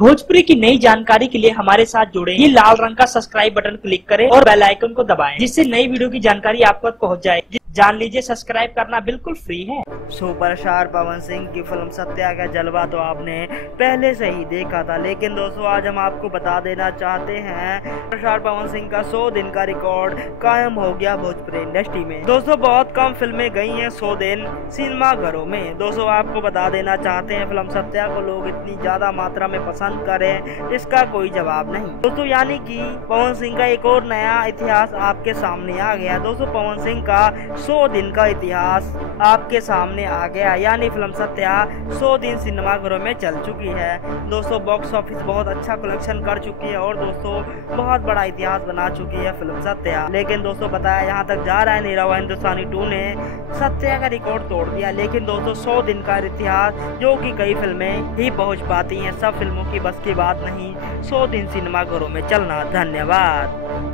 भोजपुरी की नई जानकारी के लिए हमारे साथ जुड़े। ये लाल रंग का सब्सक्राइब बटन क्लिक करें और बेल आइकन को दबाएं, जिससे नई वीडियो की जानकारी आप तक पहुंच जाए। जान लीजिए, सब्सक्राइब करना बिल्कुल फ्री है। सुपरस्टार पवन सिंह की फिल्म सत्या का जलवा तो आपने पहले से ही देखा था, लेकिन दोस्तों आज हम आपको बता देना चाहते हैं सुपरस्टार पवन सिंह का 100 दिन का रिकॉर्ड कायम हो गया भोजपुरी इंडस्ट्री में। दोस्तों बहुत कम फिल्में गई हैं 100 दिन सिनेमा घरों में। दोस्तों आपको बता देना चाहते हैं फिल्म सत्या को लोग इतनी ज्यादा मात्रा में पसंद करें, इसका कोई जवाब नहीं दोस्तों। यानी कि पवन सिंह का एक और नया इतिहास आपके सामने आ गया। दोस्तों पवन सिंह का 100 दिन का इतिहास आपके सामने आ गया, यानी फिल्म सत्या 100 दिन सिनेमा घरों में चल चुकी है। दोस्तों बॉक्स ऑफिस बहुत अच्छा कलेक्शन कर चुकी है और दोस्तों बहुत बड़ा इतिहास बना चुकी है फिल्म सत्या। लेकिन दोस्तों बताया यहाँ तक जा रहा है निरहुआ हिंदुस्तानी 2 ने सत्या का रिकॉर्ड तोड़ दिया। लेकिन दोस्तों 100 दिन का इतिहास जो कि कई फिल्में ही पहुँच पाती हैं, सब फिल्मों की बस की बात नहीं 100 दिन सिनेमा घरों में चलना। धन्यवाद।